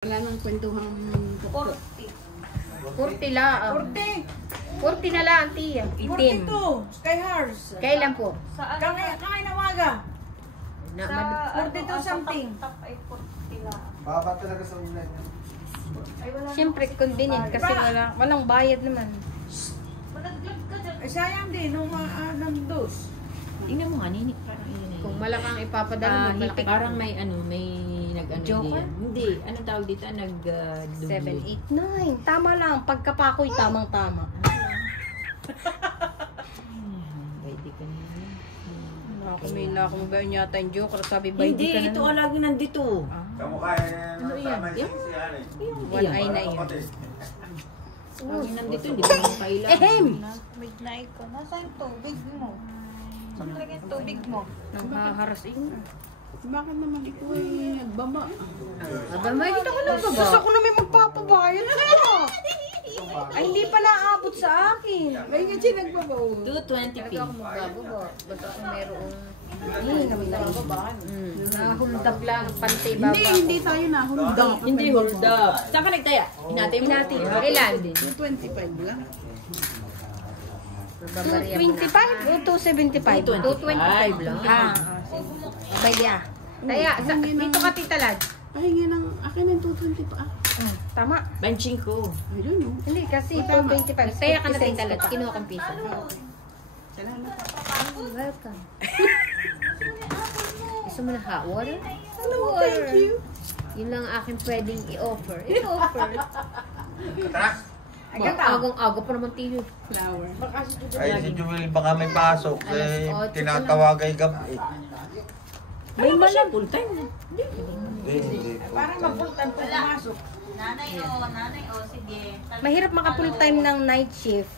Wala nang kwentuhang tuktok. 40 lang. 40 na lang, tiya. Itim. 42. Kay Hars. Kailan po? Kangay nawaga. Na, 42 something. Baba talaga sa online. Siyempre, convenient kasi walang bayad naman. Sayang din, nung dos. Tingnan mo nga, ninik. Parang yun eh. Kung malakang ipapadala, malaki. Parang may may nag-ano Joker? Hindi, ano tawag dito? 7, 8, 9. Tama lang. Pagkapakoy, tamang-tama. Pwede ka na yun. Nakumila ako mabayon yata yung joker. Sabi, bay Hindi, di ka ito na. lagi nandito. Kamukha Ano yan? One eye na yun. Lagi nandito, hindi ko naman kailangan. Ehem! Midnight ko. Nasaan yung tubig mo? Saan talaga yung tubig mo? Nanghaharas yun. Bakit naman ikaw ay nagbaba? Aba, may kita ko lang ba? Gusto ko na may magpapabayad na. Ay, hindi pa naabot sa akin. Ay nga siya nagbaba. 220p. Talaga ako magbababa. Ba't ako merong... Ay, nabababaan. Nahuld up lang, pantay baba. Hindi tayo na. Hulda. Hindi, hold up. Saan ka nagtaya? Hinati mo? Hinati. Ilan? 225 lang. 225 o 275? 225 lang. Abay dia. Kaya, dito ka tita Lad. Pahingi ng akin ng 220 pa. Tama. Benching ko. I don't know. Hindi, kasi 225. Kaya ka na tita Lad. Kinuha kang piso. Salamat. Welcome. Gusto mo na hot water? Hello, thank you. Yun lang aking pwedeng i-offer. I-offer. Agang-aga pa naman tiyo. Flower. Ay, si Jewel baka may pasok. Eh, Alas 8 tinatawagay gabi. May malang full time. Hindi. Parang mag-full-time pa pumasok. Nanay o, sige. Mahirap maka full time ng night shift.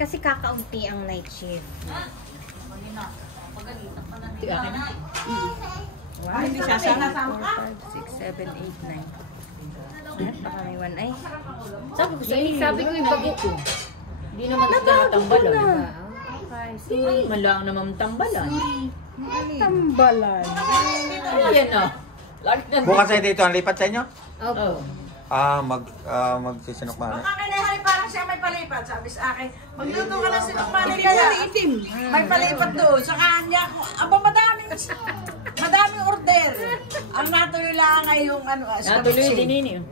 Kasi kakaunti ang night shift. Yun na. Pagalitan pa na Ito akin. 1, Hindi siya sana. 4, 5, 6, 7, 8, 9. Baka may 1 ay. Sabi ko sa inyo. Sabi ko yung bago ko. Hindi naman tinatambalan. na. Okay. Malang naman tambalan. Tambalan. Ayan na. Lagi nandito. Bukas ay dito ang lipat sa inyo? Opo. Magsisinukmana. Baka kinahali parang siya may palipat. Sabi sa akin, magluto ka ng sinukmani kaya. Itim. May palipat doon. Sa kanya ko, aba madaming order. Ang natuloy lang ay yung Natuloy din yun yun.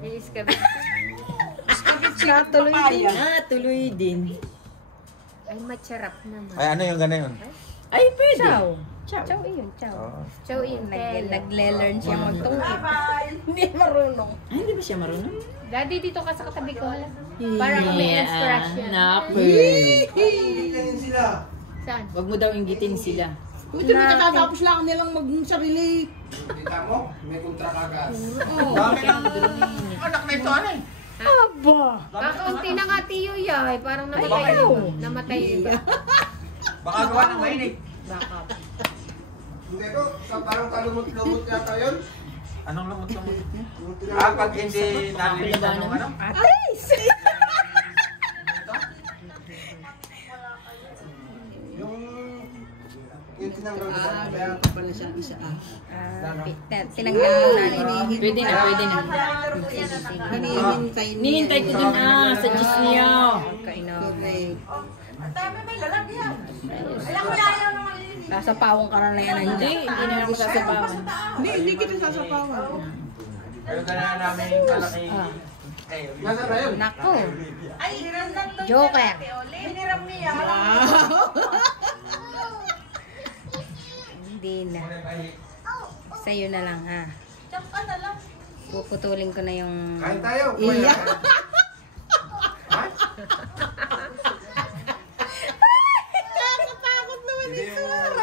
Natuloy din. Natuloy din. Ay, macharap naman. Ay, ano yung gano'n yun? Ay, pwede. Chow. Chow. Chow iyon, chow. Oo. Chow iyon. Nagle-learn siya magtungkit. Hindi marunong. Ay, hindi ba siya marunong? Daddy, dito ka sa katabi ko. Para kung may instruction. Naku. Saan? Wag mo daw inggitin sila. Buti mo katatapos lang nilang mag-sarili. Kita mo? May kontra agad. Oh. Anak na ito, ano eh? Aba. Kakaunti na nga tiyo yay. Parang namatay. Namatay iba. Baka gawa ng mainig. Baka. Hindi ko, parang kalumot-lumot yata yun. Anong lumot-lumot? Pag hindi nalilitan ng ano? Yung tinanggal ko. Meron pa pala siyang isa. Tinanggal yung nanin. Pwede na, pwede na. Hinihintay niya. Nihintay ko dun sa Diyos niyo. Kaino. Correct. Ang dami may lalagyan. Alam ko ayaw naman yun. Nasa pawong ka na yan. Hindi, hindi na ako sasabawan. Hindi kita sasapawan. Pero ganaan namin yung kalaki. Nasa na yun? Nako. Ay, hiram na to. Joker. Hiniram niya. Hindi na. Sa'yo na lang ha. Diyan ka na lang. Puputulin ko na yung... Kain tayo. Iya.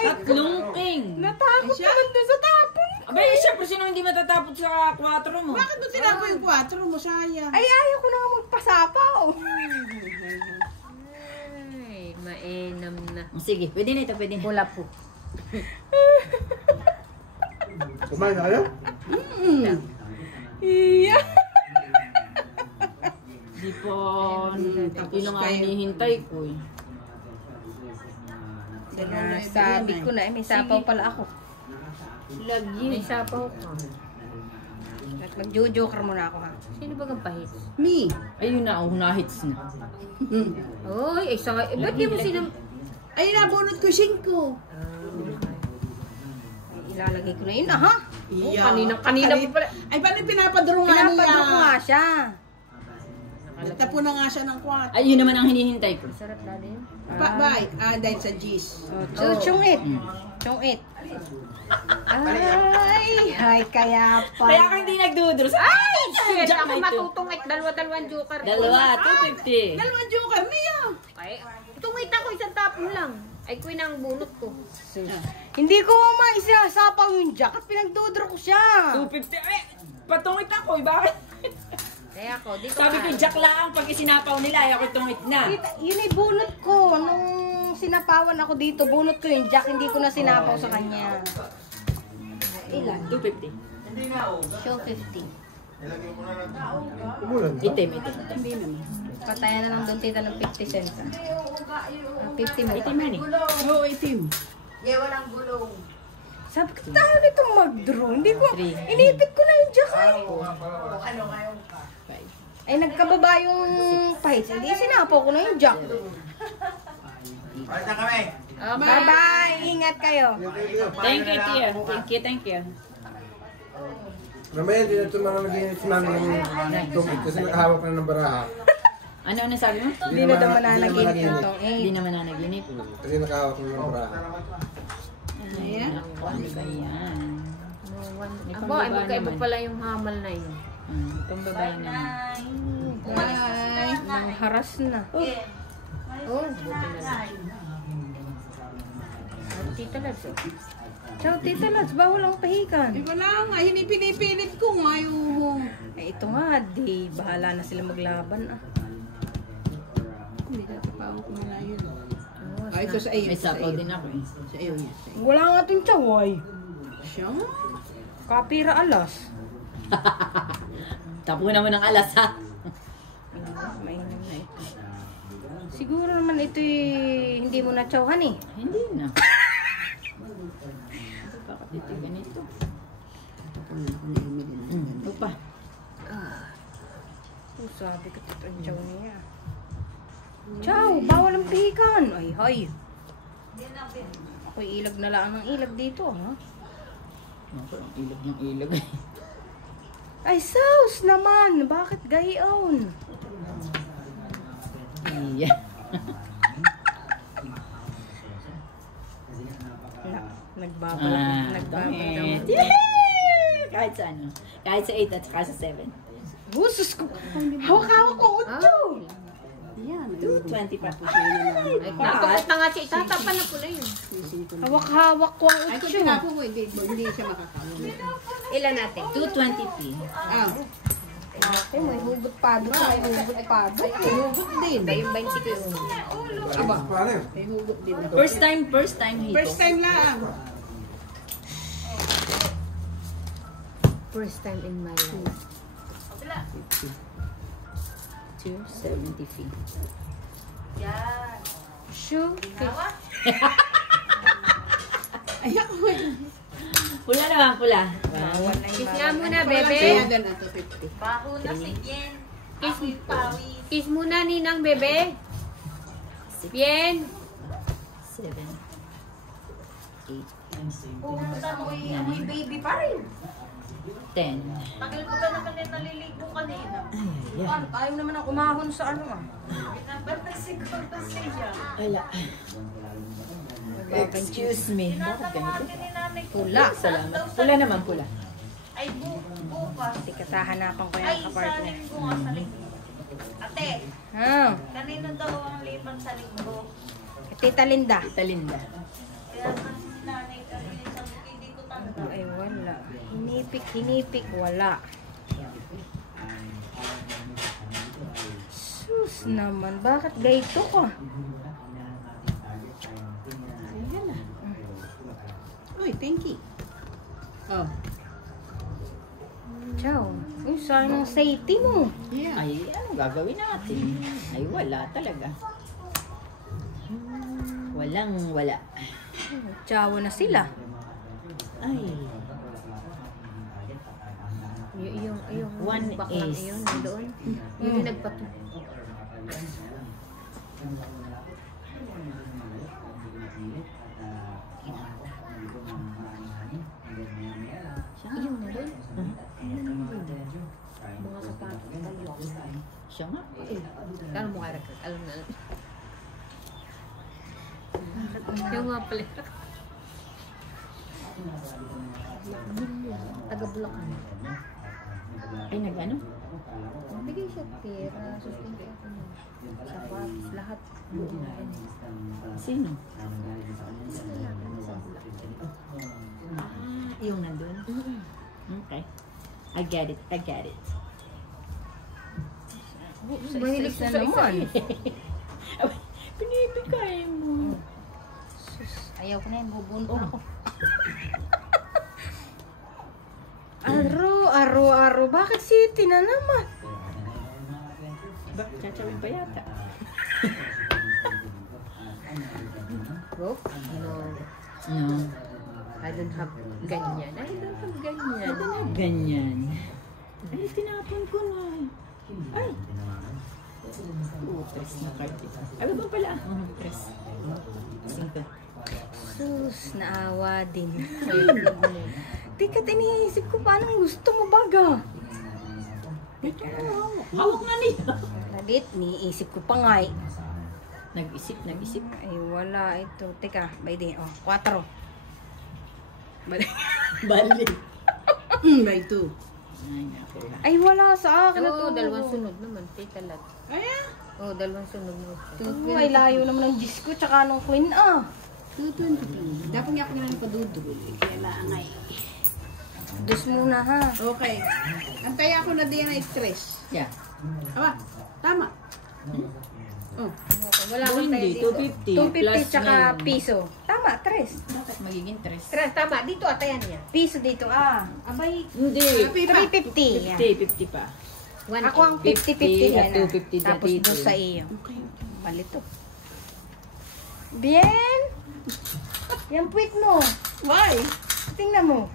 Tatlong king. Natakot naman doon sa tapon. Abay, siyempre sino hindi matatapot sa 4 mo? Bakit mo tinapo yung 4 mo, sayang? Ay, ayaw ko na nga magpasapaw. Ay, mainam na. Sige, pwede na ito, pwede na. Pula po. Kumain na kayo? Iya. Di po, yun ang hinihintay ko eh. Sabi ko na, may sapaw pala ako. Lagi. May sapaw ko. Mag-jojoker muna ako ha. Sino ba ang pahits? Me. Ayun na, nahits na. Oy, ba't di mo Ay, nabunot ko 5. Ilalagay ko na yun, ha? Iya. Kanina pa pala. Ay, paano pinapadro nga niya? Pinapadro ko nga siya. Nagtapo na nga siya ng 4. Ayun naman ang hinihintay ko. Sarap na din. Bye. Dahil sa G's. Chungit. Chungit. Ay, kaya pa. Kaya ka hindi nagdudros. Ay! Shit, Jack ako na ito. matutungit. Dalawa-dalawang joker. Dalawa, 250. Dalawang joker niya. Ay, tungit ako isang tapon lang. Ay, kuwi na ang bunot ko. Hindi ko maisisapaw yung jack at pinagdodro ko siya. 250. Eh, patungit ako. Bakit? Kaya ako, dito Sabi ko, Jack lang pag isinapaw nila. Ay, ako tungit na. Yun ay bunot ko. Nung sinapawan ako dito, bunot ko yung jack. Hindi ko na sinapaw sa kanya. Ilan? 250. Show 50. Itim. Hindi naman. Patayan na lang doon tita ng 50 cents. 50 mo. Itim yan eh. Oo, itim. Walang gulong. Sabi ko, tayo nito mag-draw. Hindi ko, Three. inipit ko na yung jack ay. Ano ngayon ka? Ay, nagkababa yung pahit. Hindi, sinapaw ko na yung jack. Palit na kami. Bye-bye! Ingat kayo. Thank you, Tia. Thank you. Mamaya hindi na ito mananagin si Mami ng tubig kasi nakahawak na ng baraha. Ano sabi mo? Hindi na daw mananaginip yung tong Hindi naman nanaginip. Kasi nakahawak na ng baraha. Ayan. Ano ba yan? Aba, ay magkaiba pala yung hamal na yun. Itong babae naman. Bye. Nang haras na. Oh, buti na lang. At Tita Lads, oh. Ciao, Tita Lads. Bawal ang pahikan. Di ba lang nga, pinipilit ko nga yung... Eh, ito nga, di. Bahala na sila maglaban, ah. Hindi natin pa ako kumalayo. Ay, ito sa iyo. May sapaw din ako eh. Sa iyo niya. Wala nga itong tsaway. Siya? Kapira alas. Tapo naman ng alas ha. Mainam na ito. Siguro naman ito hindi mo na tsawhan eh. Hindi na. Bakit ito ganito? Ito pa. Oh, sabi ko ito ang tsaw niya. Ciao, bawal ang pihikan. Ay, hay. Ako'y ilag na lang ng ilag dito, ha? Ako, ang ilag ng ilag. Ay, sauce naman. Bakit gayon? Iya. Nagbabal daw. Kahit sa ano. Kahit sa 8 at saka sa 7. Busos ko. Hawak-hawak ko. Utyo. Yan. 220 pa po. Ay, napakot na nga siya. Itatapan na pula yun. Hawak-hawak ko ang Ay, kung utyo. tinapo ko, hindi siya makakawa. Ilan natin? 220p. Ah, Ay, may hugot pa doon. May hugot pa doon. may hugot din. Ba yung 20 ko yung... Aba, Paano yun? may hugot din. First time hito. First time lang. First time in my life. 270 feet. Shoe. Ay, ako. Pula naman, pula. Kiss nga muna, Kaya bebe. dan na to 50. Baho na si Jen. Kiss, kiss muna, ninang, bebe. Bien. 7. 8. Pumunta mo yung baby pa rin. 10. Tagal ko ka naman naliligo kanina. Paano? Tayo naman ang umahon sa ano ah. Basta siguro siya. Wala. Excuse me. Bakit ganito? Ni nanay ko. Pula. Salamat. Pula naman, pula. Ay, bukas. Kasi katahanapan ko Ay, yung sa kapartner. linggo nga sa linggo. Ate, Ha? kanino daw ang liban sa linggo? Tita Linda. Tita Linda. Kaya nga si nanay kanina sabi ko, hindi ko tanda. Ay, wala. Hinipik, wala. Sus naman, bakit gayto ka? Ayan na. Uy, thank you. Oh, Ciao. Uy, sayang ang safety mo. yeah. Ay, anong gagawin natin? Ay, wala talaga. Wala. Ciao na sila. Ay. Yung One baklang is- yun, doon. Yung nagpato. Yung na doon. Mga sapatos tayo. Siya nga. Kano mo kaya alam na. Yung mga pala. Taga-block mo. Ay, nag-ano? Bigay siya pera. Sustento ako mo. Sapatos, lahat. Sino? Yung nandun? Okay. I get it. Mahilig ko sa naman. Pinibigay mo. Ayaw ko na yun, bubunot na ako. Aro. Bakit city na naman? Chachawin pa yata. Oh, no. No. I don't have ganyan. Ganyan. Ay, tinapon ko na. Ay. Tres na card ito. Ano ba pala? Tres. 5. Sus, naawa din. Teka, iniisip ko paano gusto mo baga. Ito. Hawak na niya. Nagit, niisip ko pa nga eh. Nag-isip. Ay, wala ito. Teka, by the 4. Balik. By 2. Ay, naku. Ay, wala sa akin. Oo, dalawang sunod naman. Tita lang. Ayan. Oo, dalawang sunod naman. Ay, layo naman ng Diyos ko, tsaka nung Queen 222. Dapat nga ako nga nagpadudul. Kaya laangay. Dos muna ha. Okay. Antay ako na diyan na express. Yeah. Aba, tama. Oh. Wala akong tayo Hindi, dito. 250. 250 tsaka ngayon. piso. Tama, 3. Bakit magiging 3? Tres, tama. Dito atayan niya. Piso dito, Abay, Hindi. 350. 50 pa. Ako ang 50-50 50 yan. at 250 Tapos dito. dos sa iyo. Palito. Bien! Yan puwit mo. Why? Tingnan mo.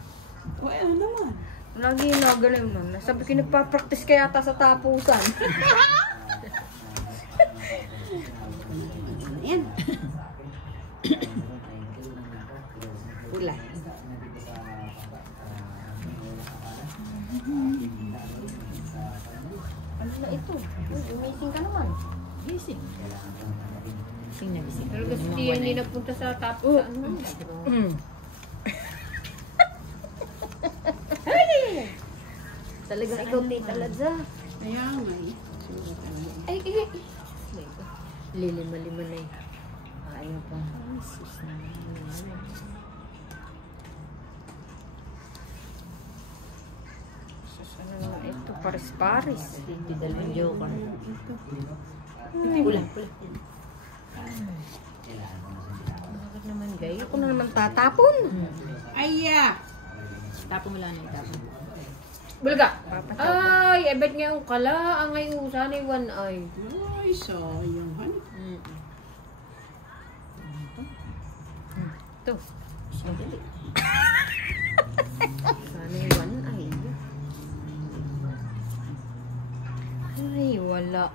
Why, ano naman? Lagi na ganun mo. Sabi ko nagpa-practice ka yata sa tapusan. Ayan. Pula. Ano na ito? Uy, amazing ka naman. Gising. Gising na gising. Pero gusto niya hindi napunta sa top. Ano? Talagang ikaw tita Ladza. Kaya may. Ay. Lilima-lima na eh. Ayaw pa. Ano naman ito? Paris-paris. Hindi dalawang joker. Pula. Bakit naman gay? Ako na naman tatapon. Aya. Tapon mo lang na itapon. Bulga! Ay, ebet nga yung kala. Ang ngayon, sana yung one eye. Ay, sayang. Ano? Ito. Sandali. Sana yung one eye. Ay, wala.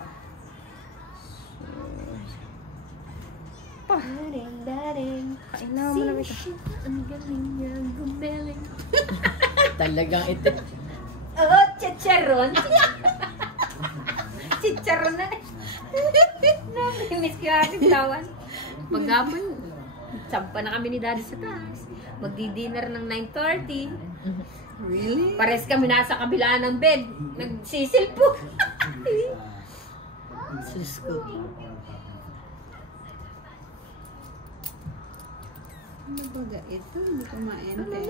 Pa. Kain na mo namin ito. Ang galing niya, gumeling. Talagang ito. Oh, chicharon. Chicharon na. Naminis ko aking tawan. Maghapon, sampa na kami ni Daddy sa taas. Magdi-dinner ng 9:30. Really? Pares kami nasa kabilaan ng bed. Nagsisilpo. Sus ko. Ano ba ito? Hindi ko ma-enter.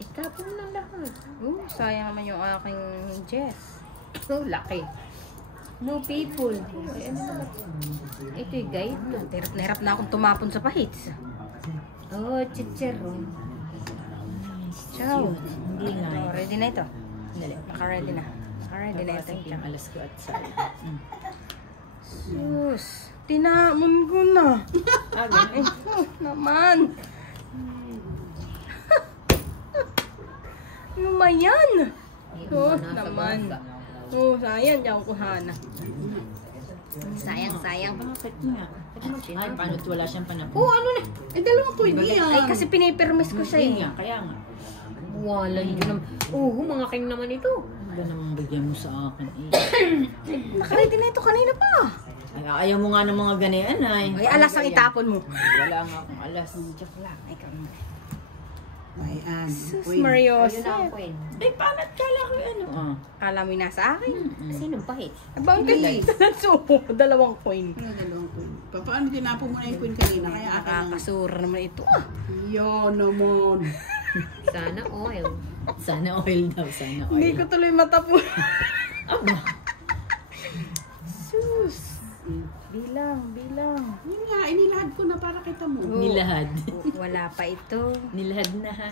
Itapon na lahat. Oh, sayang naman yung aking Jess. So, laki. No people. Ay, ano naman? Ito yung guide. Hirap na hirap na akong tumapon sa pahits. Oh, chicharon. Ciao. Hindi nga. Oh, ready na ito. Dali. Naka-ready na. Naka-ready na ito. Napasok yung alas ko at sal. Sus, tinamon ko na. Ay, naman. Ano ba yan? Oh, Nasa naman. basa. Oh, sayang. Diyan ko hana. Sayang. Bakit nga? Ay, paano't wala siyang panapon? Oh, ano na? Eh, dalawang coin yan. Ay, kasi pinipermis ko siya Yun eh. nga, kaya nga. Wala yun naman. Mga king naman ito. Ano namang bigyan mo sa akin eh. Nakaredy na ito kanina pa. Ay, ayaw mo nga ng mga ganyan ay. Ay, alas ang itapon mo. Wala nga akong alas. Joke lang. Ay, kami. Ayan. Sus, Ayun Coin. na Mariosep. ang queen. Ay, paano't kala ko ano? Ah. Kala mo yung nasa akin. Sinong pahit? Aba, ang ganda ito ng sumo. 2 coin. Ano, dalawang coin. Paano tinapo mo na yung coin kanina? Kaya akin na. Nakakasura naman ito. Ah. Yan naman. Sana oil. Sana oil daw, sana oil. Hindi ko tuloy matapo. Aba, Sus. Bilang. Yun nga, inilahad ko na para kita mo. nilahad. Wala pa ito. Nilahad na ha.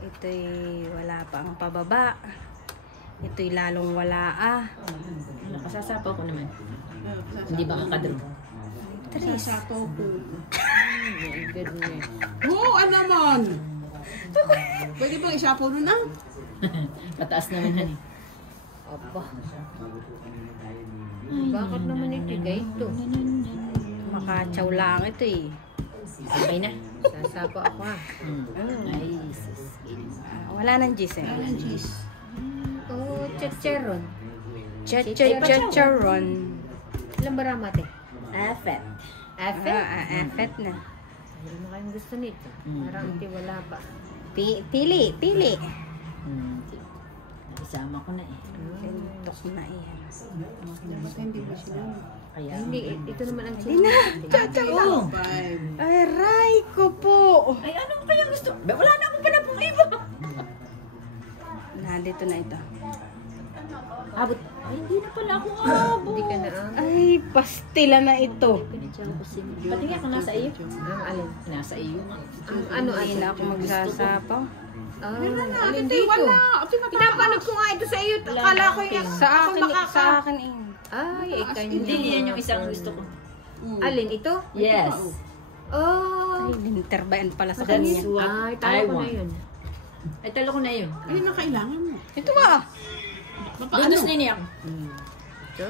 Ito'y wala pa ang pababa. Ito'y lalong wala ah. Ano, kasasapaw ko naman. Hindi ba kakadraw? Sasapaw ko. My goodness. Oo, ano naman? Pwede bang isapaw nun ah? Pataas naman han eh. Aba. Bakit naman ito ito? Makatsaw lang ito eh. Sabay na. Sasapa ako ha. Ay, sus. Wala nang G's eh. Ayan, cheese. Oh, chicharon. Chicharon. Ilang baramate? Effet. Effet? Effet na. Ano mo kayong gusto nito? Parang hindi wala pa. Pili. Isama ko na eh. Tintok na yan. Dapat hindi ba sila? Kaya, Hindi, ito naman ang Hindi na. Chachaw lang. 5. Aray ko po. ay, ano mo kaya gusto? Wala na akong panapong iba. Nandito na ito. Abot. Ay, hindi na pala ako abot. Hindi ka na ang... Ay, pastila na ito. Pati nga kung nasa iyo. Ang alin? Nasa iyo nga. Ano Hindi na ako magsasapaw. Alin dito? Pinapanog ko nga ito sa iyo. Akala ko yung... Sa akin eh. Ay, kanya. Hindi, yan yung isang gusto ko. Alin, ito? Yes. Oh! Ay, linterbayan pala sa That's kanya. what Ay, I talo ko na want. yun. Ay, talo ko na yun. Ayun ang kailangan mo. Ito ba? Dodos na niya ako. Ito?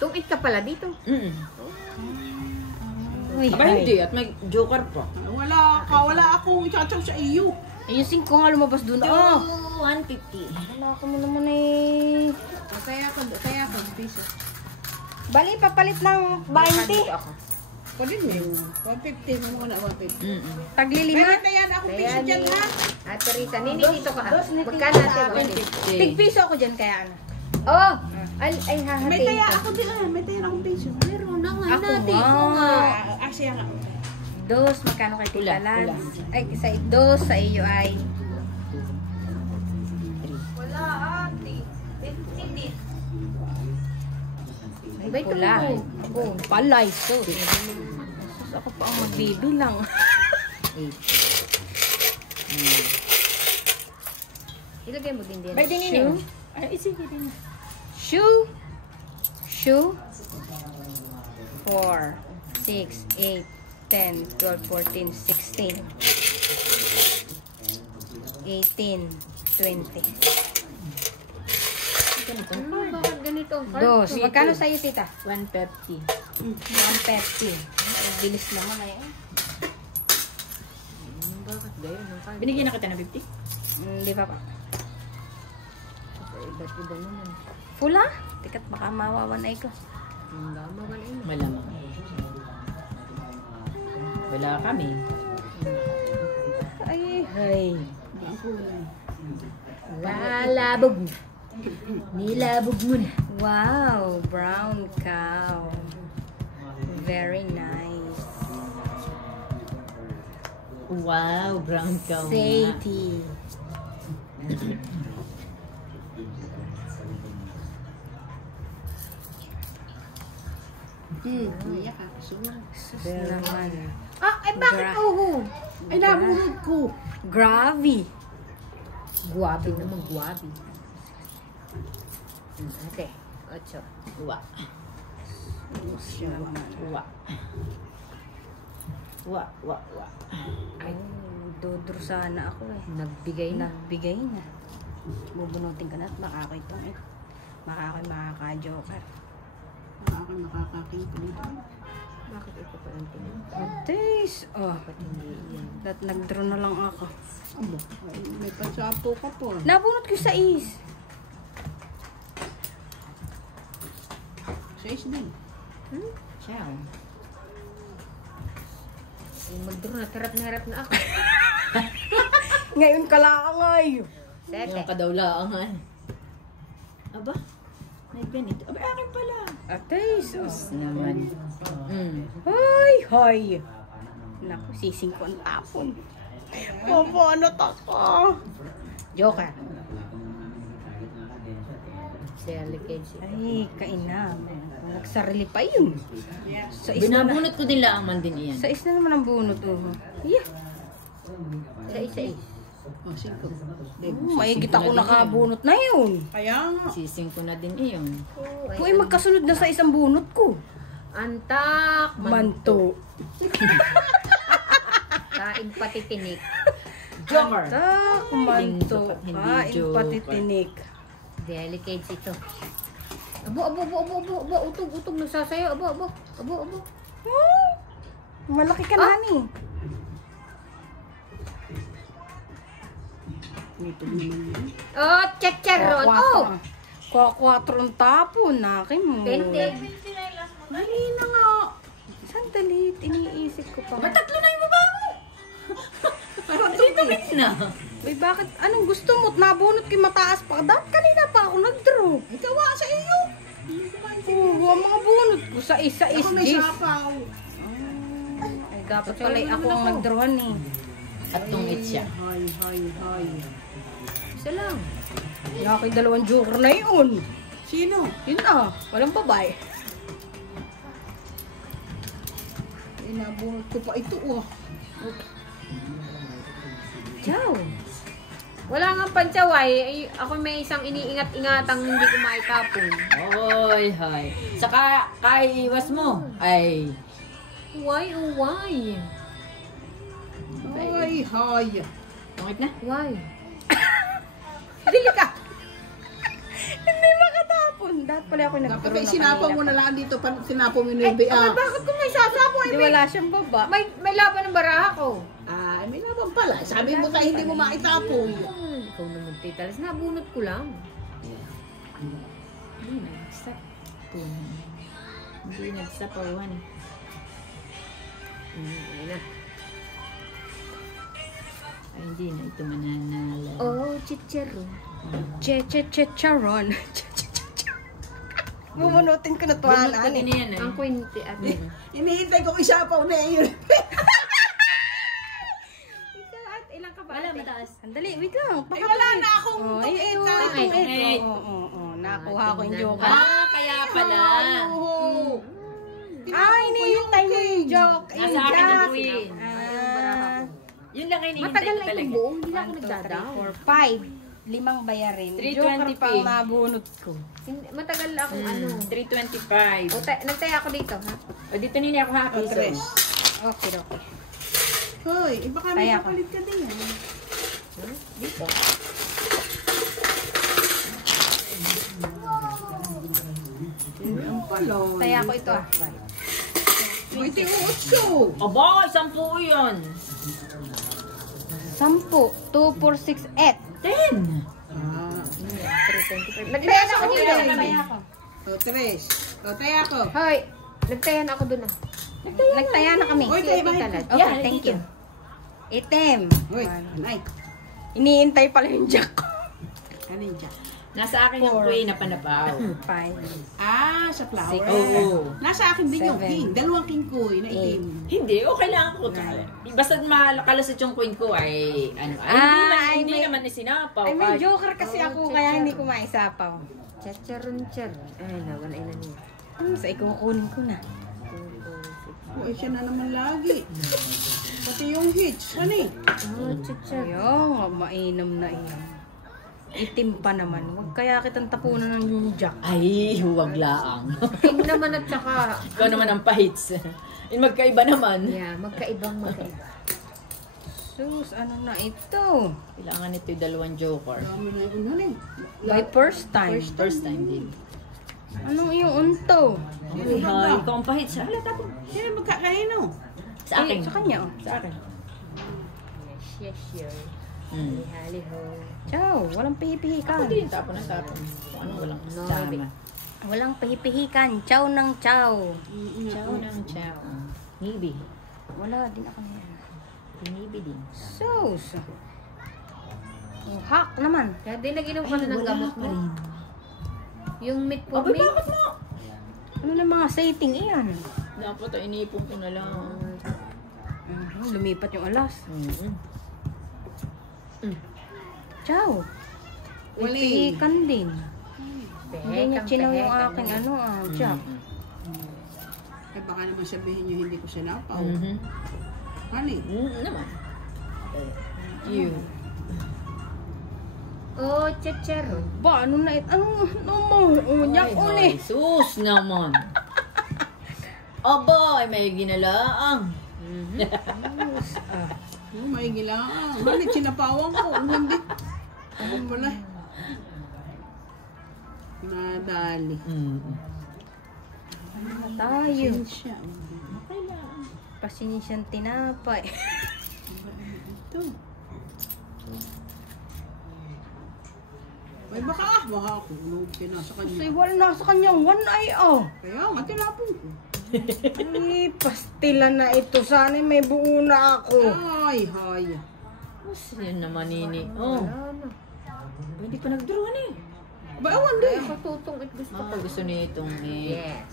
Tungit ka pala dito. Uy, Aba, hindi. At may joker pa. Wala akong itataw sa iyo. ayusin ko nga lumabas dun. Oh, 150. wala ko mo naman eh. Kaya ako, piso. Bali, papalit ng 20. Pwede mo yun. 150 mo muna, 150. Taglilima. Pero tayan ako piso dyan ha. Ate Rita, nini dito ka ha. Magkano natin? Tigpiso ako dyan kaya ano. Oh! Ay, hahatiin May taya ka. ako din may taya akong piso. Meron na nga Ako natin. nga. Oo nga. Asya nga. Dos, magkano kay Tita Ulan, Lance? ulan. Ay, dos, sa iyo ay... Ay, Bay, pula. ito Ako, palay. Sus, ako pa ang magbibilang. Ilagay mo din din. Bay, din Shoe. yun. Ay, sige din. Shoe. 4, 6, 8, 10, 12, 14, 16, 18, 20. Bakit ganito? Dos. Magkano sa'yo, tita? 150. 150. Ang bilis naman ay. Bakit gayon? Ang card? Binigyan na kita ng 50? Hindi pa pa. Iba't iba naman. Pula? Tikat baka mawawanay ko. Ang dama ka na Malamang. Wala kami. Ay. Lalabog. Nilabog mo na. Wow, brown cow. Very nice. Wow, brown cow nga. Sadie. Maya ka. Sus naman. Ay bakit Gra- uhu? Ay, nabunod ko. Gravy. Guwabi naman, guwabi. Ate, 8. Uwa. Uwa. Uwa. Uwa. Uwa. Ay, Nagdodro sana ako eh. Nagbigay na. Nagbigay na. Bubunutin ka na at makakitong eh. Makaka-joker. Makakaking ko dito. Bakit ito pa lang tingin? Atis! Oh, Bakit hindi yan? that nag-draw na lang ako. Ay, may pasapo ka po. Nabunot ko sa is. 6 din. Ciao. Mag-draw na, harap na ako. Ngayon ka lang ay. Yung kadawlaangan. Aba, may ganito. Aba, akin pala. Atis! Oh. Naman. Hay! Naku, sising ko ang tapon. Ano tako? Joker. Si Alicage. Ay, kainam. Nagsarili pa yun. Sa is na, Binabunot ko din laaman din iyan. sa is na naman ang bunot. Yeah. Sa isa. O, 5. Maigit ako nakabunot na yun. Kaya nga. Sising ko na din iyon. Uy, magkasunod na sa isang bunot ko. Antak. Manto. Kain pati tinik. Joker. Tak, manto. Hindi Kain joker. pati tinik. Delicate ito. Abo. Utog. Nagsasayo. Abo. Malaki ka na ni. Oh, chicharon. Oh. Kwa-kwatro ang tapon. Nakin mo. Pendig. Dali na nga. Sandali, iniisip ko pa. Matatlo na yung baba mo. Dito na. Uy, bakit? Anong gusto mo? Nabunot kay mataas pa. Dapat kanina pa ako nag-draw. Ikaw sa iyo. Oo, ang mga bunot ko sa isa is Ako may this. sapaw. Ay, dapat pala ako ang nag-drawan eh. At tungit siya. Hay. Isa lang. Nakakay dalawang joker na yun. Sino? Yun na, walang babae. Inabunot ko pa ito. Oh. Ciao. Wala nga pansaway. Ay, ako may isang iniingat-ingatang hindi ko maitapon. Oy, hay. Saka, kaiwas mo. Ay. Why? Hay. Tungit na. Why? Dili ka! Hindi makatapon. Dapat pala ako nag-draw Dapat na sinapaw mo kanina na lang dito. Sinapaw mo yung pa. NBA. Bakit kung may sasapo? Hindi wala siyang baba. May laban ng baraha ko. Ah, may laban pala. Sabi mo tayo hindi mo maitapon. Ikaw naman, titalas. Nabunot ko lang. Hindi nag-stop. Hindi nagsapawan. Ayun na. Ay, hindi na ito mananala. Oh, chicharon. Charon. Bumunutin ko na tuwa na. Bunot ko din yan eh. Ang kwente at Inihintay ko isapaw na yun. ilang ka ba? Wala, mataas. Sandali, wait lang. Ay, wala na akong Oh, tungit. ito. Oo. Nakuha ko yung joker. Ah, kaya pala. Ay, hinihintay mo yung joke. Nasa akin ang queen. Yun lang ay hinihintay Matagal ko na itong talaga. buo. Hindi na ako nagdadaw. 4, 5. 5 bayarin. 320 Joker pang p. nabunot ko. Matagal na akong ano. 325. Nagtaya ako dito, ha? O, dito nini ako happy. So. Tres. Okay. Hoy, baka may Kaya ka. kapalit ka din. Dito. Ang palo. Taya ko ito ah. 28. Aba, 10 yun. 10, 2, 4, 6, 8. 10. Ah, 325. Nagtaya na ako dito. Taya ko. o, 3. O, taya ko. Hoy, nagtaya na ako dun, ah. Nagtaya na kami. Oy, tayo ba? Okay, Yeah, thank dito. you. Item. Hoy, anay. Iniintay pala yung jack ko. Ano yun dyan? Nasa akin yung queen na panapaw. 5. Ah, sa flower. Oo. Nasa akin din yung Seven. king. Dalawang king ko na itim. Hindi, okay lang ako. Basta makalusot yung queen ko ay ano. Ay, hindi naman isinapaw. Ay, may Ay, joker kasi ako kaya hindi ko maisapaw. Chicharon. Ay, nawan ay na niya. Sa ikukunin ko na. O, siya na naman lagi. Pati yung hitch. Ano eh? Oh, chicharon. Ayun, mainam na iyan. Itim pa naman. Huwag kaya kitang tapunan ng jack. ay, huwag laang. King naman at saka, Ikaw naman ang pahits. Yung magkaiba naman. yeah, magkaibang. Sus, ano na ito? Kailangan ito yung dalawang joker. Dami na yun nun eh. By first time. First time din. Anong iyong unto? Okay, hi. Ikaw ang pahit siya. Hala, tapon. Sino magkakanino? Sa akin. Sa kanya, oh. Sa akin. Yes, yes. Hmm. Hali-ho. Ciao, walang pihipihikan. Ako din, tapon ng tapon. Kung ano, walang kasama. Walang pihipihikan. Ciao ng ciao. Chow ng chow. Nibi. Wala din ako na yan. Nibi din. Sus. Oh, hack naman. Kaya din nag-inom ka na ng gamot mo. Yung meat for Abay, me. bakit mo? Ano na mga setting iyan? Dapat ay inipon ko na lang. Lumipat yung alas. Mm-hmm. Ciao. Wali. Pihikan din. Hindi niya chinaw yung aking ano Jack. Eh baka naman sabihin nyo hindi ko sinapaw. Mm-hmm. Honey. Naman. You. Oh, chichero. Ba, ano na ito? Ano mo? Unyak uli. Sus naman. Aba, ay may ginalaang. Oh, may gilaan. Honey, sinapawan ko. Hindi. Ano mo na? Nadali. Tayo. Siya. Pasinsyang tinapay. Ito. Ay baka ako. Nung pinasa Kasi kanya. wala na sa kanyang one eye Kaya nga, tinapon ko. Ay, pastila na ito. Sana may buo na ako. Ay, hay. Mas yun naman nini. Oh. Hindi pa nag-draw na eh. Ba, awan din. Ako tutong it gusto ko. Pag gusto nitong Yes.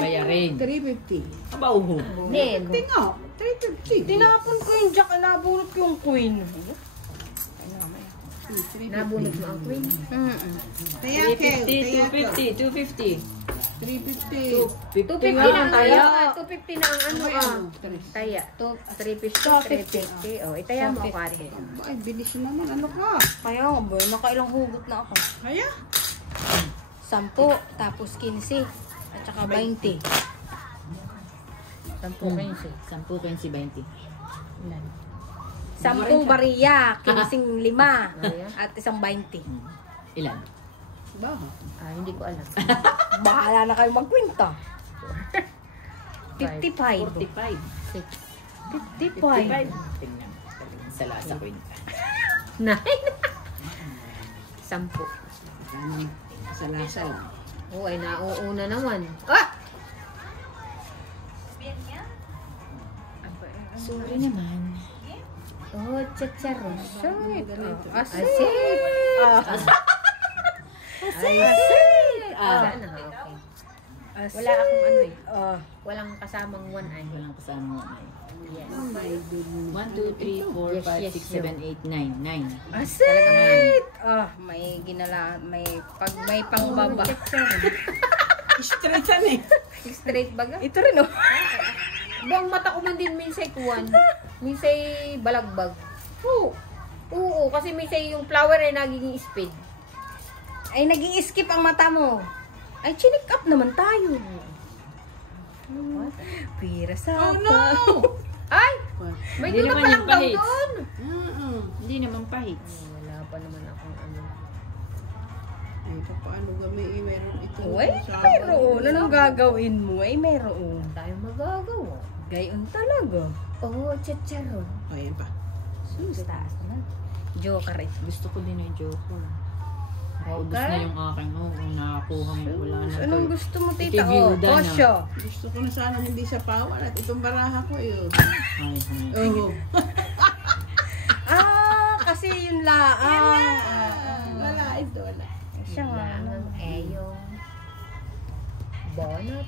bayarin. 350. Aba, uho. Nen. Tinga, 350. Tinapon ko yung jack, nabulot ko yung queen. Nabunod mo ang queen. Kaya, 350, 250, 250. 350. 250 na ang tayo. 250 na ang ano Taya. 350. Oh, itaya mo ako ate. Ay, bilis naman. Ano ka? Kaya nga boy, nakailang hugot na ako. Kaya? 10, tapos 15, at saka 20. 10 15. 10, 20. 10 bariya, 15 lima, at isang 20. Ilan? Baha. Hindi ko alam. Bahala na kayo magkwenta. 55. 45. 55. 55. Tingnan. Sa lasa ko yun. 9. 10. Sa lasa lang. Oh, ay nauuna naman. Sorry naman. Oh, chichero. Asit. Asit. Sana, okay. Wala akong ano eh. Walang kasamang one eye. Walang kasama. Yes. 1, 2, 3, 4, 5, 6, 7, 8, 9. 9. Asit! May ginala, may pangbaba. Straight yan eh. Straight baga. Ito rin oh. Buang mata ko man din minsay kuwan. Minsay balagbag. Oo, kasi minsay yung flower ay nagiging speed. Ay, nag-i-skip ang mata mo. Ay, chinik up naman tayo. Pira sa Oh no! Ay! May Hindi duda naman pa lang yung daw pahits. doon. Hindi naman pahit. Wala pa naman akong ano. Ay, paano gamiin? Meron ito. Uy, mayroon. Anong gagawin mo? Ay, mayroon. Tayo magagawa. Gayon talaga. Oh, chicharo. Ayan pa. Taas na. Joker eh. Gusto ko din yung joker. Naubos na yung aking. Kung nakakuha mo, wala na. Anong gusto mo, tita? Ikibiyuda na. Kosyo. Gusto ko na sana hindi sa pawan at itong baraha ko eh. Ay. Oh. Kasi yun laang. Wala, ito wala. Siya nga. Ang eyong bonnet.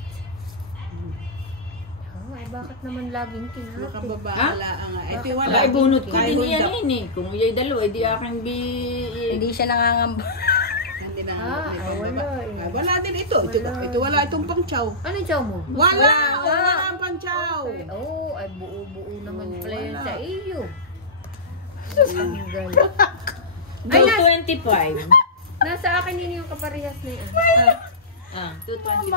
Oh, ay bakit naman laging kinati? Nakababahala nga. Ito yung wala. Wala, ibunot ko Kahit din daw. yan eh. Kung iyay dalo, edi aking Hindi siya nangangamba. Hindi na. wala eh. Ay, wala din ito. Ito wala itong pang chow. Ano yung chow mo? Wala! Wala ang pang chow. Oh, ay buo-buo naman Oo, pala yun wala. sa iyo. Ang galing. Go 25. Nasa akin yun yung kaparehas na yan. 225.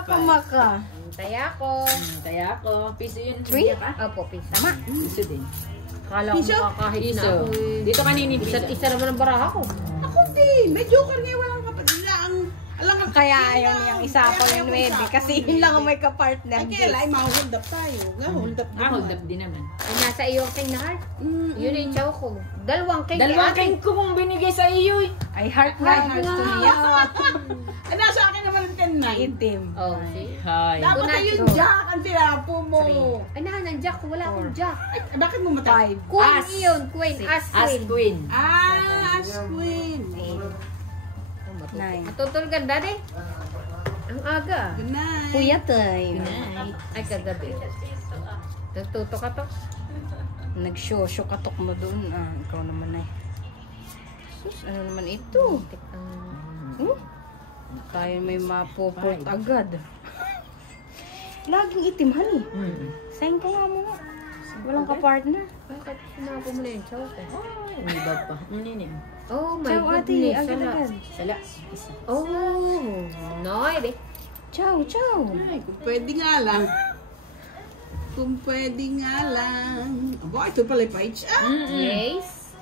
Taya ko. Kaya ako, piso yun. 3? Opo, peace. Tama. Piso din. Akala ko makakahit na Iso. ako eh. Dito kaninin. Isa't-isa naman ang baraha ko. Ako din. May joker ngayon walang kapatid na ang... Alam nga, Kaya ayaw niyang isapaw yung 9 kasi yun lang ang may kapartner. Ay, kaya lang, mahold up tayo. Hold up din. Hold up din naman. Ay, nasa iyo ang king na heart. Yun yung chow ko. Dalawang king. Dalawang ate. king ko kung binigay sa iyo eh. Ay, heart nga. Heart to niya. Ay, nasa akin naman ang 10-9. Itim. Oh, see? Hi. Dapat Kunat. ay yung jack ang tinapo mo. Ay, nahanan jack. Wala akong jack. Ay, bakit mo matay? Queen As. iyon. Queen. As As queen. queen. Ah, as queen. 9. Matutulgan, daddy. Ang aga. Good night. Kuya time. Ay, kagabi. Nagtuto ka to? Nag-show katok mo doon. Ah, ikaw naman ay. Sus, ano naman ito? Tayo may mapoport agad. Laging itim, honey. Sign ka nga muna. Walang kapartner. Bakit sinapo mo na yung chow ko? Ang iba pa. Ano Oh my Ciao, ate. goodness. Agad-agad. Sala. Isa. Oh, noy. Ciao, ciao. Ay, kung pwede nga lang. Kung pwede nga lang. Aba, ito pala yung page. Ah, Yes.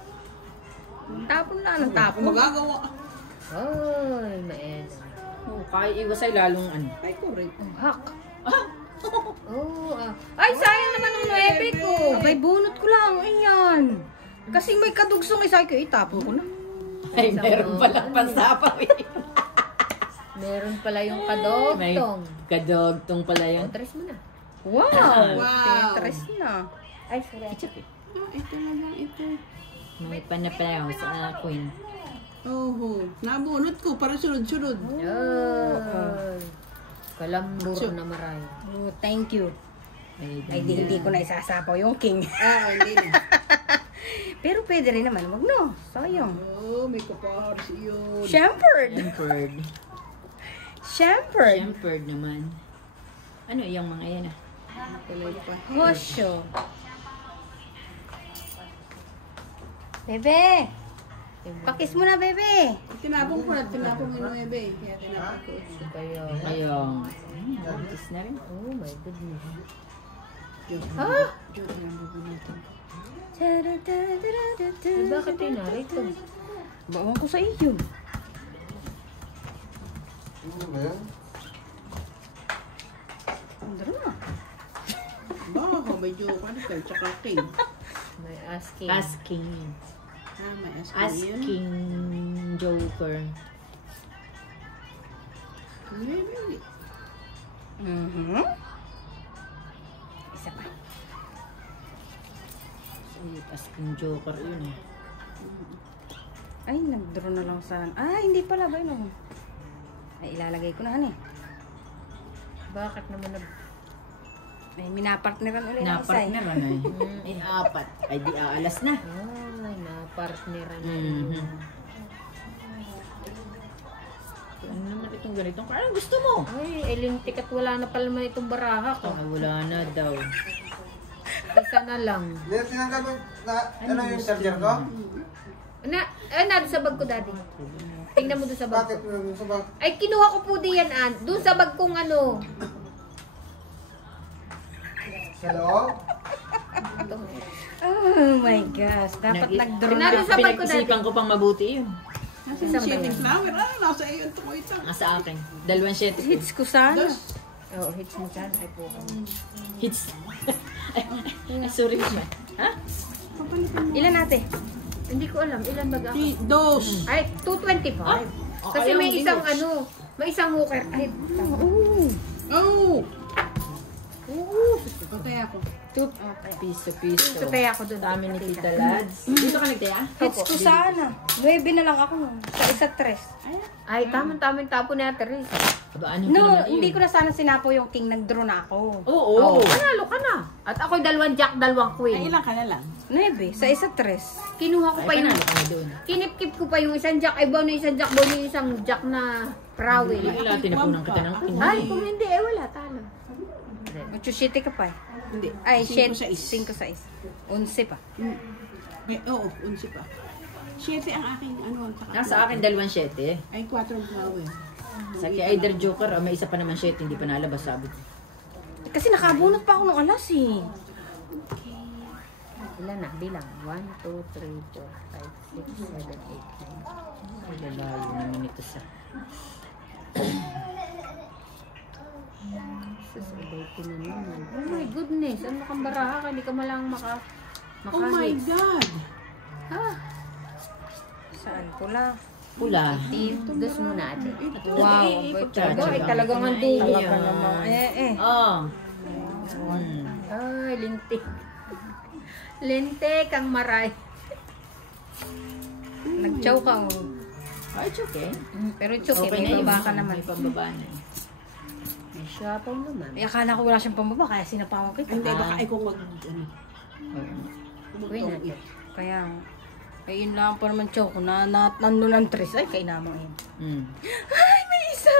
Tapon na ng tapon. magagawa. Oh, man. Oh, kaya iwas ay lalong ano. Ay, correct. Hak. Oh, ay, sayang naman ang 9 ko. Abay, bunot ko lang. Ayan. Kasi may kadugsong isa ko. Itapon ko na. Ay, meron palang pansapaw eh. Meron pala yung May kadogtong. kadogtong pala Oh, yun. tres mo na. Wow. Wow. Pinterest na. Ay, sorry. Ichap eh. Ah, ito na lang ito. May panapalaw sa queen. Oh, nabunot ko para sunod-sunod. Ay, kalambur na maray. Oh, thank you. May Ay, hindi ko na isasapaw yung king. Ah, hindi na. Pero pwede rin naman. Wag no. Sayang. Oh, may kapahar si yun. Shampered. Tempered. Shampered. Tempered naman. Ano yung mga yan ah? Tuloy pa. Hosyo. Bebe. Pakis mo na, bebe. Tinapong ko na, tinapong mo yung 9. Kaya tinapong ko. Kaya, Kaya, buntis na rin. oh my goodness. Ah! Diyo na bubunutin ko. Ay, bakit yung narito? Bawang ko sa iyo. Ano ba yan? Andro na. Baka, may joker ka, tsaka king. May asking. Asking. Ah, may asking yun. Asking Joker. Maybe. Isa pa. Asking Joker yun eh. Ay, nag-draw na lang sa... Ah, hindi pala ba yun? Ay, ilalagay ko na, hani. Bakit naman na... Ay, minapartneran ulit ng isa. Napartner ano eh. Ay, 4. Ay, di aalas na. Ay, napartneran na. Ano naman itong ganitong? Parang gusto mo. Ay, elintik at wala na pala naman itong baraha ko. Ay, wala na daw. Isa na lang. Hindi, tinanggal mo na, ano yung charger ko? Doon sa bag ko, daddy. Tingnan mo doon sa bag Bakit? ko. Sa bag? Ay, kinuha ko po diyan, doon sa bag kong ano. Sa loob? Oh my gosh. Dapat nag-draw na. Pinalo sa bag ko, Pinag-isipan ko pang mabuti yun. Nasaan yung shading flower? Ah, nasa iyo ito ko ito. Sa akin. 2 set. Hits ko sana. Oh, hits mo dyan. Ay, po. Hits. Ay, sorry siya. Ha? Ilan natin? Hindi ko alam. Ilan bag ako? Dos. Ay, 225. Kasi ayaw, may isang Diyos. may isang hooker. Ay, Oh! Okay ako. Piso-piso. tutay ako doon. Dami ni Tita Lads. Dito ka nagtaya? Hits ko sana. 9 na lang ako. Sa isa 3. Ay, tamang tapo ni Ate Riz. Aba, ano No, naman hindi ko na sana sinapo yung king. Nag-draw na ako. Oo. Panalo ka na. At ako'y 2 jack, 2 Ay, queen. ilang ka na lang? 9. Sa isa 3. Kinuha ko Ay, pa yung... panalo ka doon. Kinip-kip ko pa yung isang jack. Ay, bawa na isang jack. Bawa na isang jack na prawil. Wala, tinapunan kita ng queen. Ay, kung hindi, wala. Talo. 8-7 ka pa eh. Hindi. Ay, 5 7. sa is. 5-6. 11 pa. May, oo, 11 pa. 7 ang aking ano ang taka. Nasa akin 2 set eh. Ay, 4 flower. Sa kay either Joker o may isa pa naman set, hindi pa nalabas sabi ko. Kasi nakabunot pa ako ng alas eh. Ilan na? Bilang. 1, 2, 3, 4, 5, 6, 7, 8, 9. Ay, lalayo naman ito sa... Sasabay ko na naman. Oh my goodness. Ano kang baraha ka? Hindi ka malang makahit. Oh my God! Saan? Pula. Pula. Dos muna ate. Wow. Ay, talagang ang dulo. Talaga naman. Oh. Ay, lintik. Lintik ang maray. Nag-chow ka. Oh. Oh, it's okay. Pero chow, Okay may na yun. baba ka naman. May pambaba na. May siyapaw naman. Eh, akala ko wala siyang pambaba, kaya sinapawan kita. Hindi, baka ay kung mag... Uy natin. Kaya, ayun lang pa naman chow ko na nandun ang tres. Ay, kainamang yun. Mm. Ay, may isa!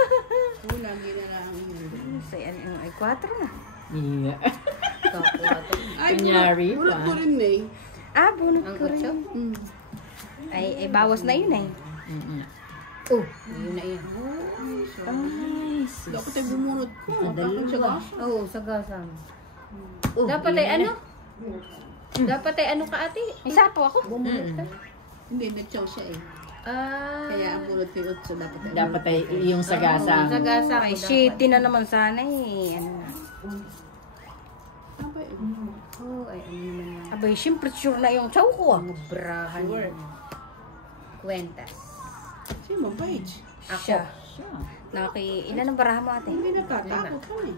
Lagi na lang yun. Ay, 4 na. Yeah. Ay, Kunyari bulot pa. ko rin eh. Ah, bunot Ang ko rin. otso? Ay, bawas na yun eh. Mm-mm. Oh, yun na yun. Nice. Dapat ay bumunod ko. Dapat siya ka. Oo, sagasan. Dapat ay ano? Dapat ay ano ka ate? Isa po ako. Bumunod ka. Hindi, nag-chow siya eh. Ah, Kaya ang bulot ko yung otso dapat ay. Dapat ay yung sagasa. sagasa. Ay, shitty na naman sana eh. Ano na. Abay, Oh, ay ano naman yan. Abay, syempre sure na yung chow ko ah. Ang brahan Sure. mo. Kwentas. siya mabait. Siya. Siya. Ilan ang baraha mo ate? Hindi nagtatakot ka eh.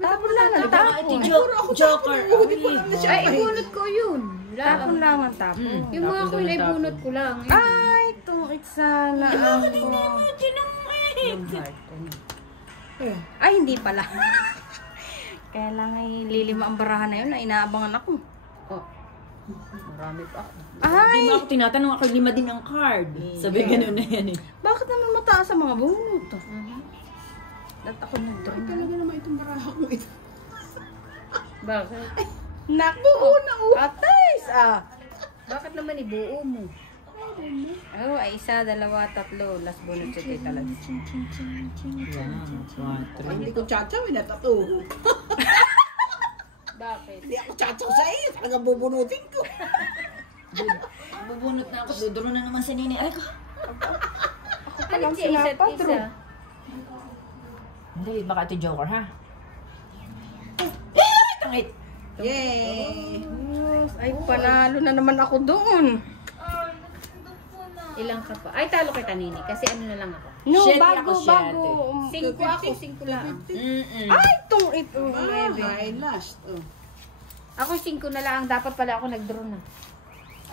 Tapon lang ang tapon. Joker. Ay, ibunot ko yun. Tapon lang ang tapon. Yung mga Tapon kulay doon, tapon. bunot ko lang. Ay, tungit sana ako. Yung heart. Ano? Ay, hindi pala. Kaya lang ay lilima ang baraha na yun na inaabangan ako. Oh, marami pa ako. Hindi mo Ay, ako tinatanong, ako lima din ang card. Sabi ganun na yan eh. bakit naman mataas ang mga bunot? At ako nag-draw. Talaga naman itong baraha ko ito. Bakit? Naku! Atais! Bakit naman ibuo mo? Oh, ay isa, dalawa, tatlo. Last bonus ito talaga. Wow, Hindi ko chatsawin na tattoo. Bakit? Hindi ako chatsaw sa iyo. Talagang bubunutin ko. Bubunot na ako. Duduro na naman sa nini. Ay ko. Ano siya isa't isa? Hindi, baka ito Joker ha. Tangit. Yay! Yes, ay, panalo na naman ako doon. Ilang ka pa? Ay, talo kita nini. Kasi ano na lang ako. No, Siyete bago, ako, bago. 5 ako, 5 lang. Ay, itong ito. Ay, last. Oh. Ako 5 na lang. Dapat pala ako nag-draw na.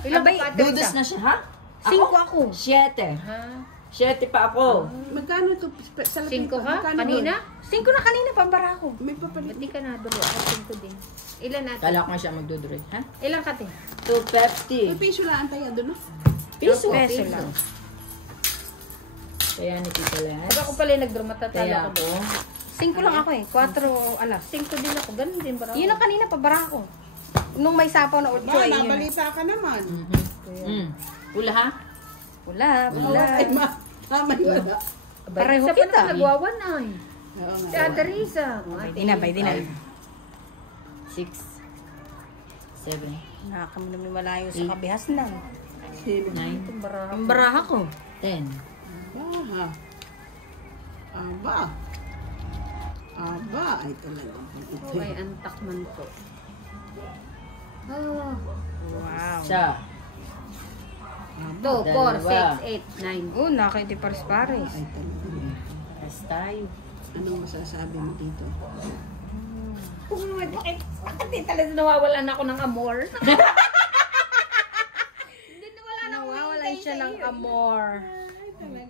Ilang Abay, ka pa? Dudos na siya ha? 5 ako. 7. Ha? 7 pa ako. Magkano ito? 5 ka? Kanina? 5 na kanina, pambara ko. May papalit. Ba't di ka na-draw? Ako 5 din. Ilan natin? Kala ko nga siya magdudure. Ha? Ilang ka din? may 250. piso lang tayo doon. Piso. Peso lang. Kaya ni Tita Len. Pag ako pala yung nag-draw, matatalo Kaya ko ako. doon. 5 lang ako eh. 4 alas. 5 din ako. Ganun din ba? Yun ang kanina, pabara ko. Nung may sapaw na 8 Ba, ay yun. nabalita ka naman. Pula ha? Wala, wala. Ay, tama wala. Pareho Isa pa kita. na nagwawan na eh. Oo Si nga. Ate Risa. Pwede na, pwede na. 6. 7. Nakakami naman malayo sa kabihas na. 9. Ang baraha ko. 10. Aha. Aba. Aba. Ay, talaga. Ito ay antak man po. Oh. Wow. Siya. 2, 4, Dalawa. 6, 8, 9. Oh, nakay di pares-pares. Ay, talaga. Rest tayo. Anong masasabi mo dito? Bakit di talaga nawawalan ako ng amor? Nawawalan siya ng amor.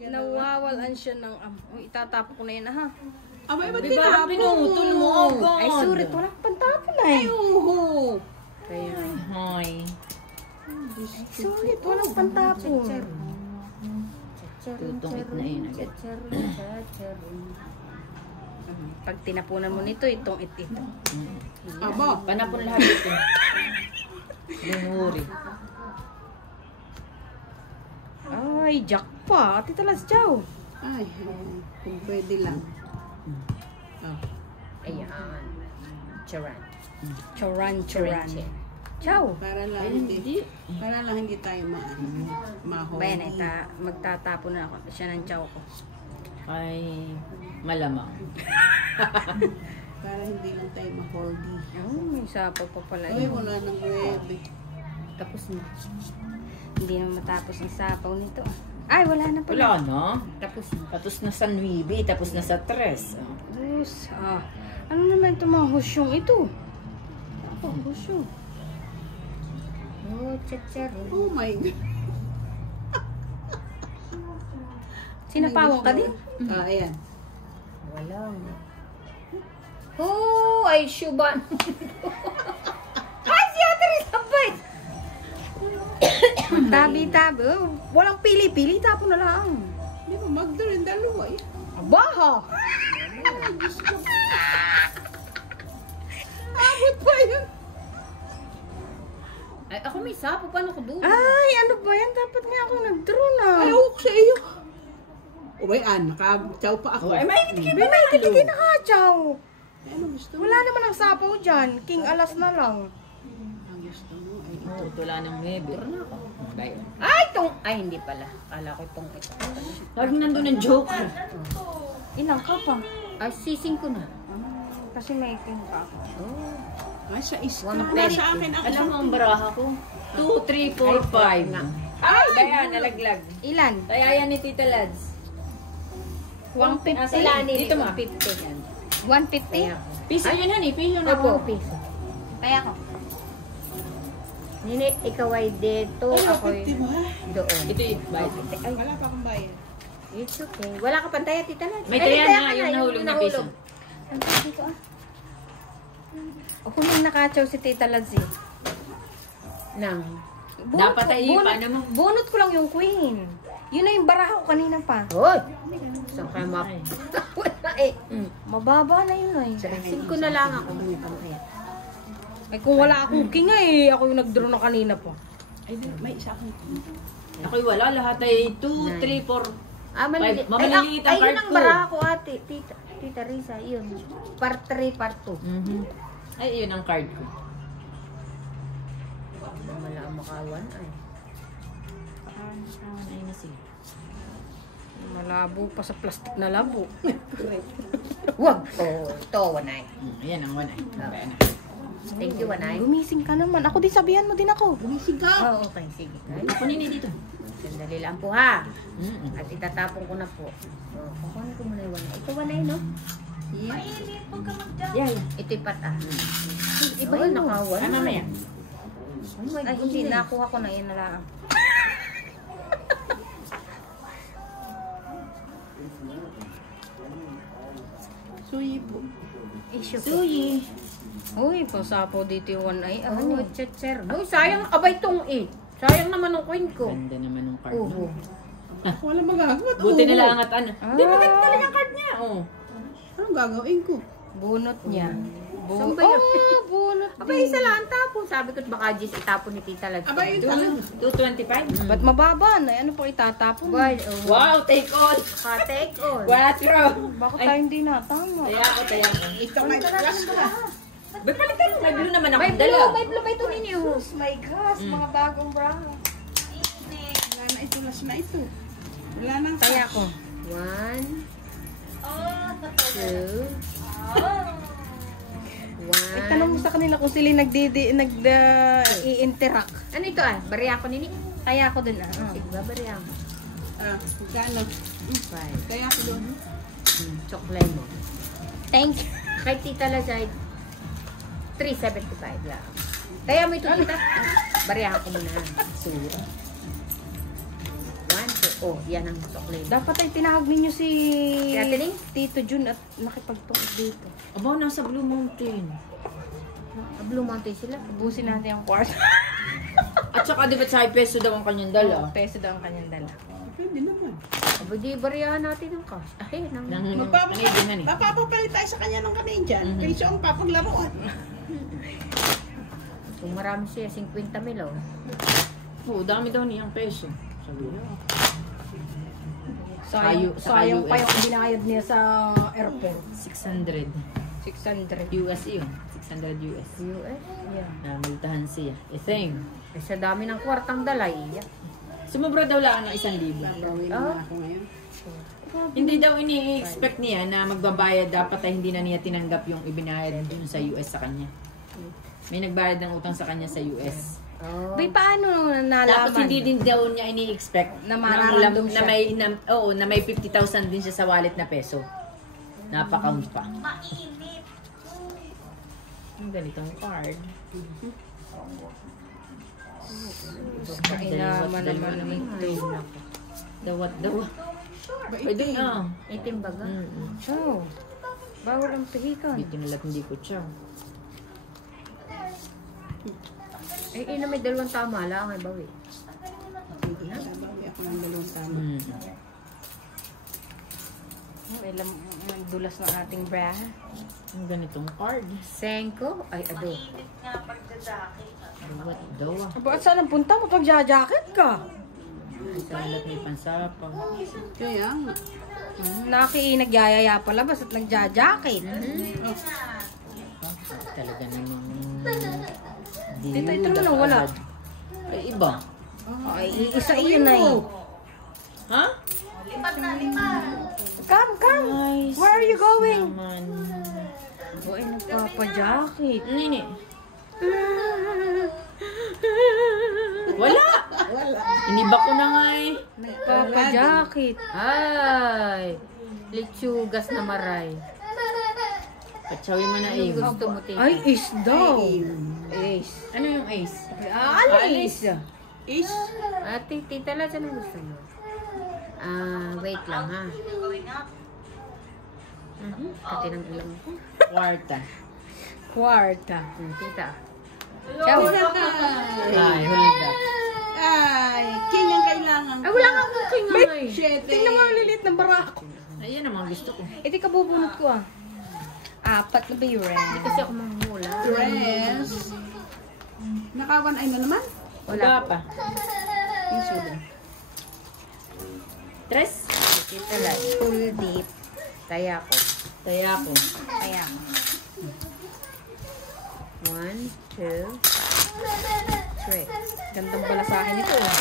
Nawawalan siya ng amor. Oh, itatapon ko na yun ha. Abay, ba't Di ba pinutol mo? God. Ay, surit. Walang pantapon na eh. Oo. Hoy. Surit. Walang pantapon. Tutungit na yun agad. Pag tinapunan mo nito, itong ito. Aba. Panapon lahat ito. Don't worry. Ay, jack pa. Tita Las Chow. Ay, kung pwede lang. Ayan. Charan. Choran, choran. Ciao. Para lang Ay, hindi. hindi. Para lang hindi tayo mahuli. Bayan ay magtatapo na ako. Siya ng chow ko. Ay, malamang. Para hindi lang tayo maholi. Oh, may sapaw pa pala Ay, yun. wala nang webe. Tapos na. Hindi na matapos ang sapaw nito. Ay, wala na pala. Wala na. Tapos na. Tapos na sa 9, tapos na sa 3. Diyos. Ano naman itong mga husyong ito? Ako, husyong. Oh, chichar. Oh my God. Sinapawang ka din? Ayan. Wala. Oh, ay syuban. Ay, si Ate Rizabay. Tabi-tabi. Oh, walang pili-pili. Tapo na lang. Di ba, magda rin dalawa eh. Abaha! Abot pa yun. Ay, ako may sapo. Paano ko doon? Ay, ano ba yan? Dapat nga ako nag-draw na. Ay, ako sa iyo. Uy, nakagtaw pa ako. Ay, may hindi May hindi nakachaw. Ano gusto mo? Wala naman ang sapaw dyan. King alas na lang. Ang gusto mo ay Oh, tula ng 9. Bayan. Ay, ay, hindi pala. Kala ko itong ito. Laging nandun ng joker. Ilang ka pa? Ay, sising ko na. Kasi may king ka ako. ay, sa iska. One Wala penny. sa akin ang Alam mo ang baraha ko? 2, 3, 4, 5. Ay, Dayan, nalaglag. Ilan? Kaya yan ni Tita Lads. 150. Sila ni Dito mo. 50. 150? Piso yun, honey. Piso na Opo, ako. piso. Kaya ko. Nini, ikaw ay dito. Ay, Ako di ba? doon. Ito yung bayad. Ay, Wala pa akong bayad. it's okay. Wala ka pantaya, Tita Lads. May Ay, taya taya na, ka yung nahulog na piso. Ang dito Ako nang nakachaw si Tita Lads eh. Nang. Dapat ay paano mo? Bunot ko lang yung queen. Yun na yung baraha ko kanina pa. Hoy! Saan kayo map? Wala eh. Mababa na yun eh. Sing ko na lang ako. Pantaya. Ay kung wala akong king eh, ako yung nag-draw na kanina pa. Ay, may isa akong Ako'y wala. Lahat ay 2, 3, 4. Ah, maliliit. Mamaliliit ang Ay, card yun ang ko. baraha ko, ate. Tita Risa, yun. Part 3, part 2. Ay, yun ang card ko. Wala ang makawan. Ay. Ay, nasi. Malabo pa sa plastic na labo. Wag. Oh, ito, Wanay. Ayan ang 1 ay. Ayan na. Thank you, Wanay. Gumising ka naman. Ako din, sabihan mo din ako. gumising ka. Oh, okay, sige. Ay, Ako nini dito. sandali lang po, ha? At itatapon ko na po. Oh, kukunin ko muna yung Wanay. Ito, Wanay, no? Yeah, yeah. Ito'y pata. Iba Oh, yun. nakawan. Ay, mamaya. Oh my Ay, hindi. goodness. Nakuha ko na. Yan na lang. Suyi po. Issue ko. Suyi. Uy, pasapaw dito yung 1 ay. Oh, chichar. Hoy, sayang. Abay tong sayang naman ang coin ko. Ganda naman ng card. Oo. Wala magagawa. Buti na lang at ano. Hindi, maganda talaga ang card niya. Oh. Anong gagawin ko? Bunot niya. Saan ba yun? Bunot Abay, isa lang ang tapon. Sabi ko, baka Jis itapon ni Tita Lads. Abay, yun ano? 225. Ba't mababa na? Ano pang itatapon? Well, oh. Wow, take all. Ka-take on. 4. Bakit tayo hindi natama? Taya ako, taya ako. Ito may glass ka. Ba't palitan mo? May blue naman ako. May Dala. blue, may blue, may ito ninyo. My gosh, mga bagong bra. Wala na ito, last na ito. Wala nang Kaya ko. 1, 2, 1. Tanong mo sa kanila kung sila nag-i-interact. Ano ito ah? Bariya ko nini? Kaya ko din Sige ba, bariya ko. magkano? 5. Kaya ako doon. Chocolate mo. Thank you. Kay Tita Lazay, 375 lang. Kaya mo ito, Tita. Bariya ko muna. Sura. 1, 2. Oh, yan ang chocolate. Dapat ay tinawag ninyo si Ate Ning? Tito Jun at nakipagtungkol dito. Aba, nasa Blue Mountain. Blue Mountain sila. Ubusin natin ang kwarto. At saka, di ba sa peso daw ang kanyang dala? Peso daw ang kanyang dala. Pwede naman. Aba, di bariyahan natin ng cash. Ay, nang... Nangidiman eh. Mapapapalit tayo sa kanya ng Canadian. Kaysa ang papaglaruan. Kung marami siya, 50 mil, oh. Oo, dami daw niyang peso. Sabi niya. Sayang, Sa sayang US. pa yung binayad niya sa airport. 600. 600. US yun. 600 US. US? Yeah. Multahan siya. Thing. Eh, sa dami ng kwartang dalay. Yeah. Sumubra daw lang ng 1,000. Gawin naman ako ngayon. Hindi daw ini-expect niya na magbabayad. Dapat ay hindi na niya tinanggap yung ibinayad dun sa US sa kanya. May nagbayad ng utang sa kanya sa US. Oh. Bay, paano nalaman? Tapos hindi din daw niya ini-expect Na mararamdam siya. na may 50,000 din siya sa wallet na peso. Napaka-count pa. Ang ganitong card. Kailangan naman ito. Dawat. Pwede na. Itim baga. Oh. Bawal ang pihikan. Dito nalat hindi ko siya. Eh, may dalawang tama lang. Ay, bawi. Sabawi ako ng 2 tama. May dulas ng ating bra. Ang ganitong card. Senko? Ay, ado. Dawat, dawa. Bakit saan ang punta mo? Pag-jacket ka. Salat may pansapang. Kaya, Nagyayaya pala basta't nagja-jacket. Talaga namang... Tita, ito naman ang wala. Ay, iba. Ay, isa iyon na eh. Ha? Come. Ay, Where are you going? naman. Ay, nagpapa-jacket. Nini. Wala. Iniba ko na nga eh. Nagpapa-jacket. Ay! Litsugas na maray. Patsawi mo na Anong iyo. gusto mo, tita? Ay, is daw. Ace. Ano yung ace? Alis. is, Tita Laz, anong gusto mo? Wait lang ha. Kati ng ulam ko. Kwarta. Kwarta. Tita. Ciao. Ay, hulda. ay, king ang kailangan ko. Ay, wala nga akong kingay. Tingnan mo ang lilit ng barako. Ayan ang mga gusto ko. Ito kabubunot ko ah. 4 na ba yun? Hindi kasi ako manghula. Dress. Nakawan ay na naman. Wala pa. Yung suda. Tres. Tita Laz. Full deep. Kaya ko. Kaya ako. Kaya. 1, 2, 3. Gandang pala sa akin ito ah.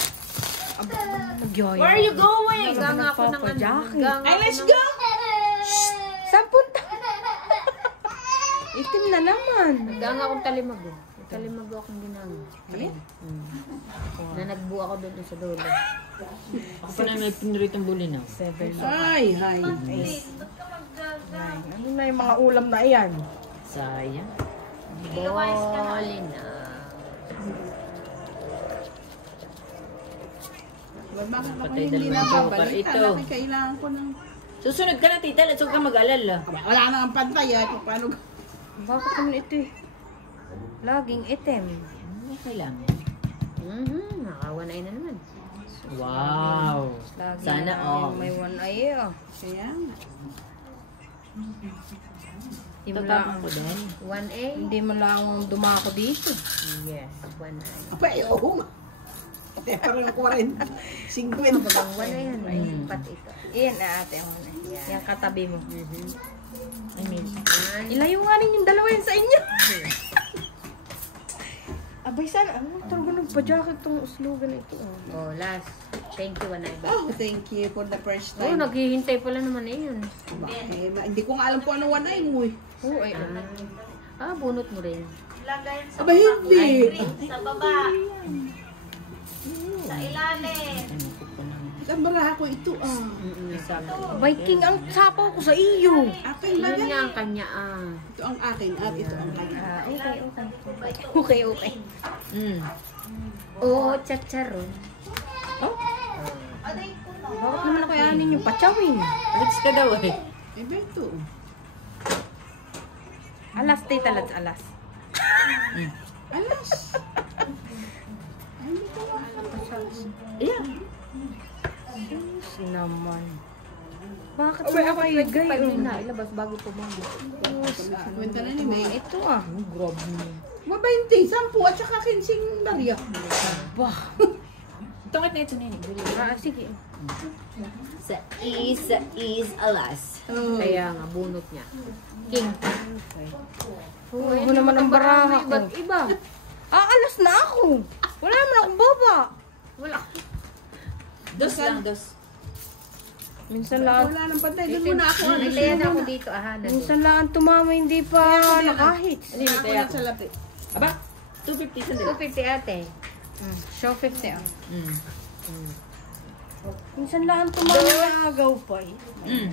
Nagyoyo. Where are you going? Nagang ako ng Nagpapa-jacket. Ay, let's go! Saan punta? Itim na naman. Nagang akong talimago. Talimago akong ginagawa. Alin? Na nagbuo ako doon sa dulo. Ako pa na may pinuritong buli na. 7. Ay, hi. Ano na yung mga ulam na iyan? Sayang. Bolina. Bakit ako Patay hindi na dalawang joker babalik? ito. Alam, kailangan ko ng... Susunod ka na, tita. Let's huwag ka mag-alala. Wala na ang pantay, ay. Paano? Bakit naman ito eh? Laging itim. Okay lang. Nakawanay na naman. Wow. Lagi Sana na all. may one eye ah. Kaya, Tatapang ko din. 1A? Hindi mo lang dumako dito. Yes, 1A. apa eh, oo nga. Kaya parang 40. 50. Bagang 1A yan. Pati ito. Iyan na ate. Yan katabi mo. I mean, Ilayo nga rin yung dalawa yan sa inyo. Abay sana. Ano talaga nagpa-jacket tong slogan na ito. Oh, last. Thank you, 1A. Oh, thank you for the first Oh, time. naghihintay pala naman eh yun. Hindi ko nga alam kung ano one ay mo eh. Oo, ay. Bunot mo rin. Aba, hindi. Ang bala ako ito Viking ang sapaw ko sa iyo. Akin ba Yun yan? nga ang kanya Ito ang akin at ito ang akin. Okay. Oo, chacharon. Bakit naman ako yanin yung patsawin? alis ka daw eh. Eh, ba ito? Alas, tita lads, alas. Alas. Yeah. Sinaman. Bakit Ay, ako kayo 25 gay? din na. Ilabas bago pumunta. Kwenta na ni May. Ito ah. Ba 20, 10 at saka 15 barya. Bah. Tungit na ito nini. Sige. Sa is alas. Kaya nga, bunot niya. King. Ano naman ang baraha ko. Iba't iba. Alas na ako. Wala naman akong baba. Wala. Dos lang, dos. Minsan lang. Wala nang pantay. Doon muna ako. May layan ako dito. Minsan lang tumama hindi pa nakahit. Ano yung Ako kaya? lang sa lapit. Aba, 250 sandali. 250 ate. Show 50 ah. Mm. Minsan lang tumama na agaw pa eh. Mm.